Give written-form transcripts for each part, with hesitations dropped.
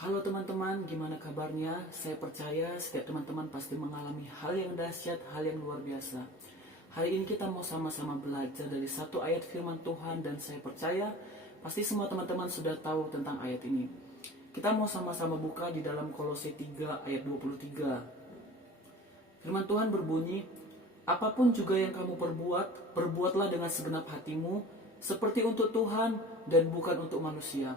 Halo teman-teman, gimana kabarnya? Saya percaya setiap teman-teman pasti mengalami hal yang dahsyat, hal yang luar biasa. Hari ini kita mau sama-sama belajar dari satu ayat firman Tuhan dan saya percaya pasti semua teman-teman sudah tahu tentang ayat ini. Kita mau sama-sama buka di dalam Kolose 3 ayat 23. Firman Tuhan berbunyi, apapun juga yang kamu perbuat, perbuatlah dengan segenap hatimu, seperti untuk Tuhan dan bukan untuk manusia.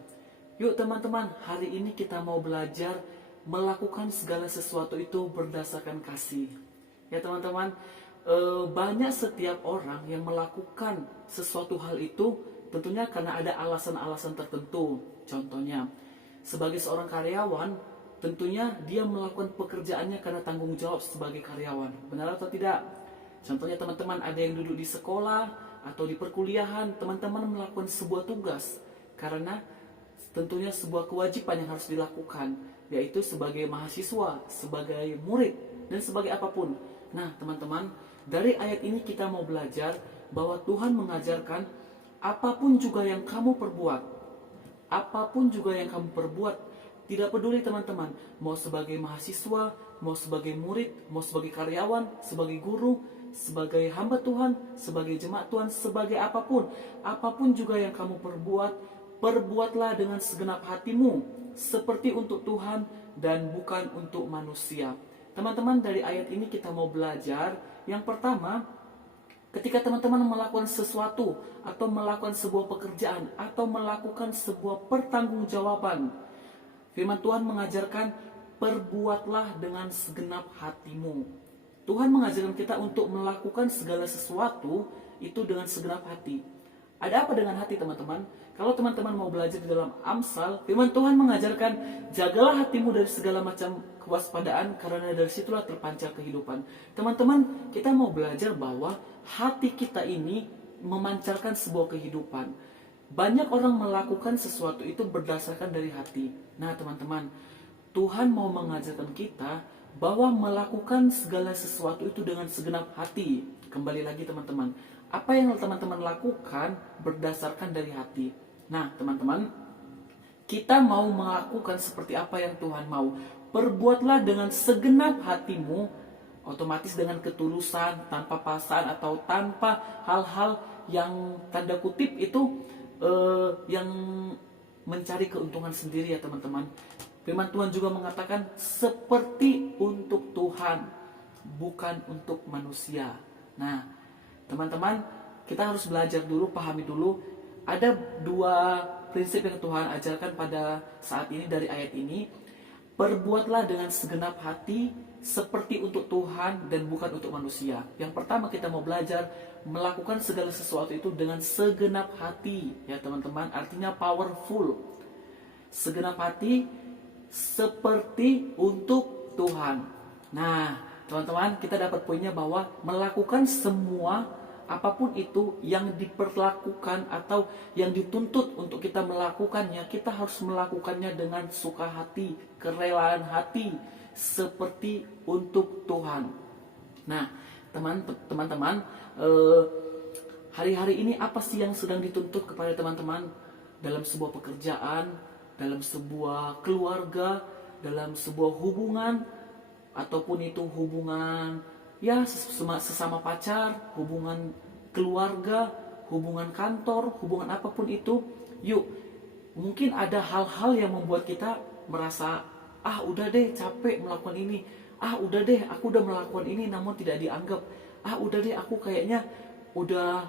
Yuk teman-teman, hari ini kita mau belajar melakukan segala sesuatu itu berdasarkan kasih. Ya teman-teman, banyak setiap orang yang melakukan sesuatu hal itu tentunya karena ada alasan-alasan tertentu. Contohnya, sebagai seorang karyawan, tentunya dia melakukan pekerjaannya karena tanggung jawab sebagai karyawan. Benar atau tidak? Contohnya teman-teman ada yang duduk di sekolah atau di perkuliahan, teman-teman melakukan sebuah tugas karena tentunya sebuah kewajiban yang harus dilakukan, yaitu sebagai mahasiswa, sebagai murid, dan sebagai apapun. Nah teman-teman, dari ayat ini kita mau belajar bahwa Tuhan mengajarkan apapun juga yang kamu perbuat, apapun juga yang kamu perbuat, tidak peduli teman-teman, mau sebagai mahasiswa, mau sebagai murid, mau sebagai karyawan, sebagai guru, sebagai hamba Tuhan, sebagai jemaat Tuhan, sebagai apapun, apapun juga yang kamu perbuat, perbuatlah dengan segenap hatimu, seperti untuk Tuhan dan bukan untuk manusia. Teman-teman, dari ayat ini kita mau belajar, yang pertama, ketika teman-teman melakukan sesuatu atau melakukan sebuah pekerjaan atau melakukan sebuah pertanggungjawaban, firman Tuhan mengajarkan perbuatlah dengan segenap hatimu. Tuhan mengajarkan kita untuk melakukan segala sesuatu itu dengan segenap hati. Ada apa dengan hati teman-teman? Kalau teman-teman mau belajar di dalam Amsal, firman Tuhan mengajarkan jagalah hatimu dari segala macam kewaspadaan karena dari situlah terpancar kehidupan. Teman-teman, kita mau belajar bahwa hati kita ini memancarkan sebuah kehidupan. Banyak orang melakukan sesuatu itu berdasarkan dari hati. Nah teman-teman, Tuhan mau mengajarkan kita bahwa melakukan segala sesuatu itu dengan segenap hati. Kembali lagi teman-teman, apa yang teman-teman lakukan berdasarkan dari hati. Nah teman-teman, kita mau melakukan seperti apa yang Tuhan mau. Perbuatlah dengan segenap hatimu, otomatis dengan ketulusan, tanpa paksaan atau tanpa hal-hal yang tanda kutip itu yang mencari keuntungan sendiri ya teman-teman. Firman Tuhan juga mengatakan seperti untuk Tuhan, bukan untuk manusia. Nah, teman-teman, kita harus belajar dulu, pahami dulu. Ada dua prinsip yang Tuhan ajarkan pada saat ini dari ayat ini. Perbuatlah dengan segenap hati seperti untuk Tuhan dan bukan untuk manusia. Yang pertama kita mau belajar melakukan segala sesuatu itu dengan segenap hati. Ya teman-teman, artinya powerful. Segenap hati seperti untuk Tuhan. Nah, teman-teman, kita dapat poinnya bahwa melakukan semua apapun itu yang diperlakukan atau yang dituntut untuk kita melakukannya, kita harus melakukannya dengan suka hati, kerelaan hati, seperti untuk Tuhan. Nah, teman-teman, hari-hari ini apa sih yang sedang dituntut kepada teman-teman dalam sebuah pekerjaan, dalam sebuah keluarga, dalam sebuah hubungan, ataupun itu hubungan ya sesama pacar, hubungan keluarga, hubungan kantor, hubungan apapun itu. Yuk, mungkin ada hal-hal yang membuat kita merasa, udah deh capek melakukan ini, udah deh aku udah melakukan ini namun tidak dianggap, udah deh aku kayaknya udah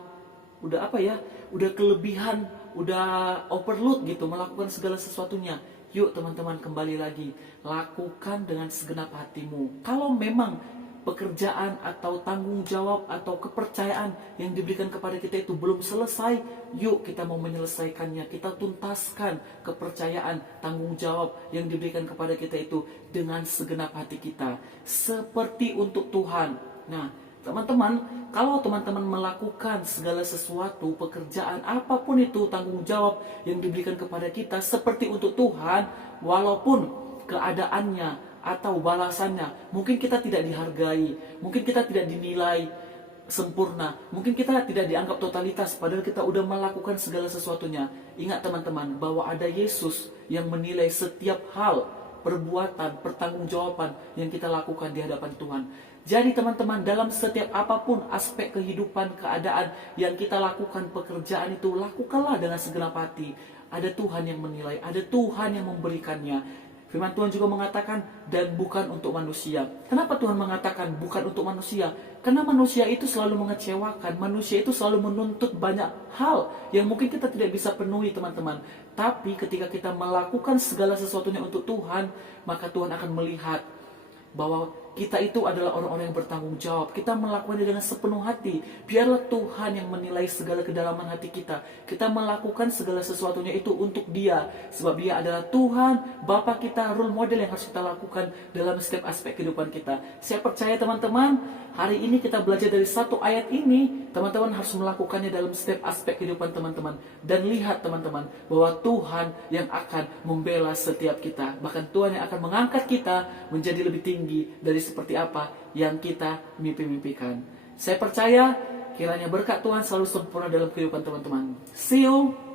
apa ya, udah kelebihan, udah overload gitu melakukan segala sesuatunya. Yuk teman-teman, kembali lagi, lakukan dengan segenap hatimu. Kalau memang pekerjaan atau tanggung jawab atau kepercayaan yang diberikan kepada kita itu belum selesai, yuk kita mau menyelesaikannya. Kita tuntaskan kepercayaan, tanggung jawab yang diberikan kepada kita itu dengan segenap hati kita, seperti untuk Tuhan. Nah teman-teman, kalau teman-teman melakukan segala sesuatu, pekerjaan, apapun itu, tanggung jawab yang diberikan kepada kita seperti untuk Tuhan, walaupun keadaannya atau balasannya, mungkin kita tidak dihargai, mungkin kita tidak dinilai, sempurna. Mungkin kita tidak dianggap totalitas, padahal kita udah melakukan segala sesuatunya. Ingat teman-teman, bahwa ada Yesus yang menilai setiap hal, perbuatan, pertanggungjawaban yang kita lakukan di hadapan Tuhan. Jadi teman-teman, dalam setiap apapun aspek kehidupan, keadaan yang kita lakukan, pekerjaan itu, lakukanlah dengan segenap hati. Ada Tuhan yang menilai, ada Tuhan yang memberikannya. Firman Tuhan juga mengatakan, dan bukan untuk manusia. Kenapa Tuhan mengatakan bukan untuk manusia? Karena manusia itu selalu mengecewakan, manusia itu selalu menuntut banyak hal yang mungkin kita tidak bisa penuhi teman-teman. Tapi ketika kita melakukan segala sesuatunya untuk Tuhan, maka Tuhan akan melihat bahwa kita itu adalah orang-orang yang bertanggung jawab. Kita melakukannya dengan sepenuh hati. Biarlah Tuhan yang menilai segala kedalaman hati kita. Kita melakukan segala sesuatunya itu untuk Dia. Sebab Dia adalah Tuhan, Bapa kita, role model yang harus kita lakukan dalam setiap aspek kehidupan kita. Saya percaya teman-teman, hari ini kita belajar dari satu ayat ini. Teman-teman harus melakukannya dalam setiap aspek kehidupan teman-teman. Dan lihat teman-teman, bahwa Tuhan yang akan membela setiap kita. Bahkan Tuhan yang akan mengangkat kita menjadi lebih tinggi dari seperti apa yang kita mimpi-mimpikan. Saya percaya kiranya berkat Tuhan selalu sempurna dalam kehidupan teman-teman. See you!